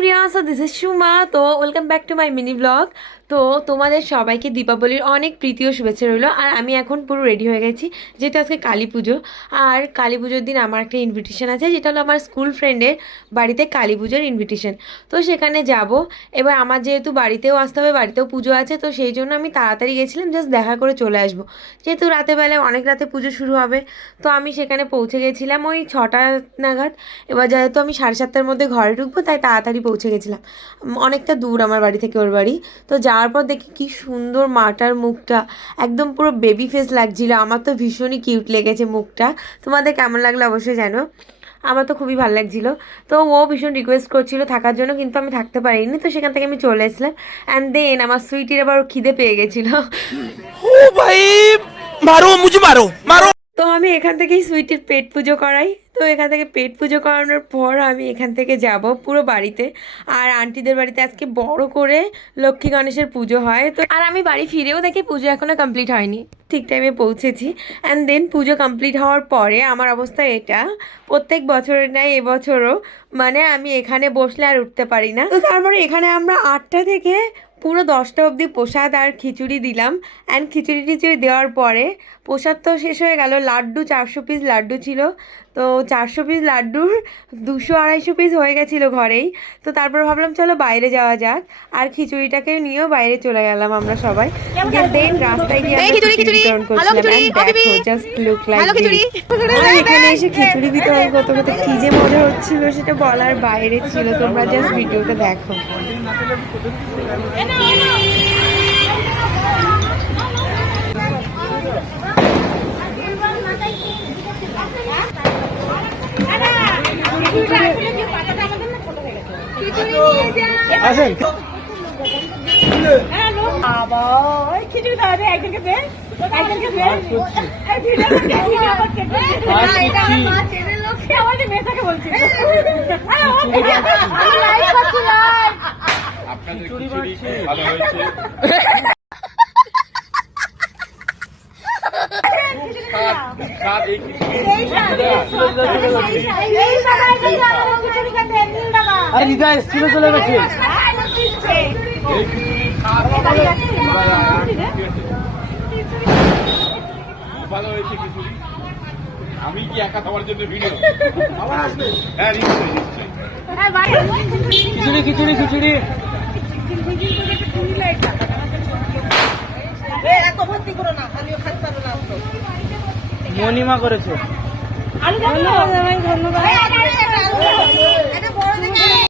Everyone, so this is Suma. তো welcome back to my mini blog. তো তোমাদের সবাইকে দীপাবলির অনেক প্রীতি ও শুভেচ্ছা রইলো। আর আমি এখন পুরো রেডি হয়ে গেছি, যেহেতু আজকে কালী পুজো। আর কালী পুজোর দিন আমার একটা ইনভিটেশন আছে, যেটা হলো আমার স্কুল ফ্রেন্ডের বাড়িতে কালী পুজোর ইনভিটেশন। তো সেখানে যাব। এবার আমার যেহেতু বাড়িতেও আসতে হবে, বাড়িতেও পুজো আছে, তো সেই জন্য আমি তাড়াতাড়ি গেছিলাম, জাস্ট দেখা করে চলে আসবো। যেহেতু রাতে বেলায় অনেক রাতে পুজো শুরু হবে, তো আমি সেখানে পৌঁছে গেছিলাম ওই 6টা নাগাদ। এবার যেহেতু আমি 7:30টার মধ্যে ঘরে ঢুকবো, তাই তাড়াতাড়ি পৌঁছে গেছিলাম। অনেকটা দূর আমার বাড়ি থেকে ওর বাড়ি। তো যাওয়ার পর দেখি কি সুন্দর মাটার মুখটা, একদম পুরো বেবি ফেস লাগছিল। আমার তো ভীষণই কিউট লেগেছে মুখটা। তোমাদের কেমন লাগলো অবশ্যই জানো। আমার তো খুবই ভালো লাগছিল। তো ও ভীষণ রিকোয়েস্ট করছিল থাকার জন্য, কিন্তু আমি থাকতে পারিনি। তো সেখান থেকে আমি চলে এসলাম। অ্যান্ড দেন আমার সুইটির আবার খিদে পেয়ে গেছিলো। ओ भाई मारो मुझे मारो मारो। তো আমি এখান থেকেই সুইটির পেট পুজো করাই। তো এখান থেকে পেট পুজো করানোর পর আমি এখান থেকে যাব পুরো বাড়িতে। আর আন্টিদের বাড়িতে আজকে বড় করে লক্ষ্মী গণেশের পুজো হয়। তো আর আমি বাড়ি ফিরেও দেখি পুজো এখনও কমপ্লিট হয়নি, ঠিক টাইমে পৌঁছেছি। অ্যান্ড দেন পুজো কমপ্লিট হওয়ার পরে আমার অবস্থা এটা, প্রত্যেক বছরের ন্যায় এবছরও মানে আমি এখানে বসলে আর উঠতে পারি না। তো তারপরে এখানে আমরা 8টা থেকে পুরো 10টা অবধি প্রসাদ আর খিচুড়ি দিলাম। অ্যান্ড খিচুড়ি টিচুড়ি দেওয়ার পরে প্রসাদ তো শেষ হয়ে গেল। লাড্ডু 400 পিস লাড্ডু ছিল। তো 400 পিস লাড্ডুর 200-250 পিস হয়ে গেছিলো ঘরেই। তো তারপর ভাবলাম চলো বাইরে যাওয়া যাক। আর খিচুড়িটাকে নিয়েও বাইরে চলে গেলাম আমরা সবাই। দেন রাস্তায় গিয়ে আমরা খিচুড়ি বিতরণ করছিলাম। দেখো জাস্ট লুক লাইক দিস। আর এখানে এসে খিচুড়ি বিতরণ করতে করতে কি যে মজা হচ্ছিল সেটা বলার বাইরে ছিল। তোমরা জাস্ট ভিডিওটা দেখো। আসেন খিচুড়ি খাওয়া যায় একজনকে দে, একজনকে দে। আমাদের মেয়েটাকে বলছি ভালো হয়েছে। আরে দিদা স্কুলে চলে গেছে। ভালো হয়েছে খিচুড়ি। আমি কি একা খাওয়ার জন্য ভিডিও আবার আসবে? হ্যাঁ নিশ্চয়ই খিচুড়ি খিচুড়ি খিচুড়ি। মণিমা করেছে।